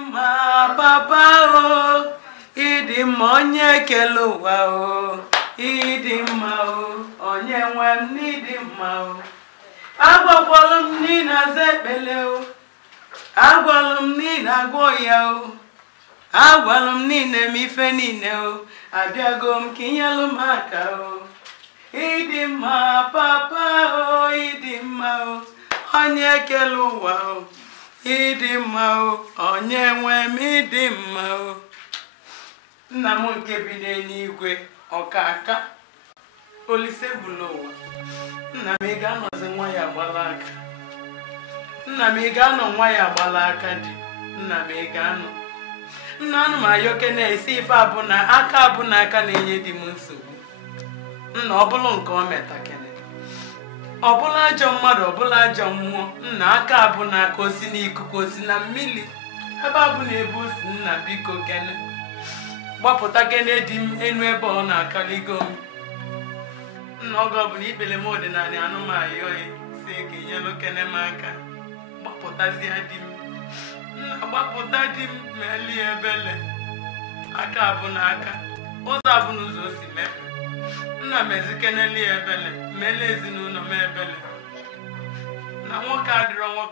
Idima papa o, idima onye kele ụwa o, idima o, onye nwe m n'idima o. Agwakwala m n'ịna zekpele o, agwala m n'ịna agwọ ya o, agwala m n'ịna eme ife niile o, abịago m ka inyelu m aka o. Idima papa o, idima o, onye kele ụwa o. Idima o, onye nwe m idima o. Nna m nke bi n'eluigwe ọkaka Olise bụlụ ụwa. Nna m ị ga-anọzi nwa ya agbala aka. Nna m ị ga-anọ nwa ya agbala aka dị. Nna m ị ga-anọ. Nna anụ m ayọke na-esi ife abụna aka abụna aka na-enye di m nsogbu. Nna ọbụlụ nke o meta kene. Ọbụla ajọ mmadụ ọbụla ajọ mmụọ. Nna aka abụna aka osi n'ikuku osi na mmiri. Ebe abụna ebe osi nna biko kene. Gbapụta kene di m enu ebe ọ na-akaligo m. Nna oge ọbụla ikpele m ọdịnala anụmanụ oyi si ka inyelu kene m aka. Gbapụtazie di m. Nna gbapụta di m ma elie ebele. Aka abụna aka. Ụzọ abụna ụzọ o si mepe. Nna m ezikeneli ebele. Mele ezinụlọ m ebele. Na nwoke adịrọ nwoke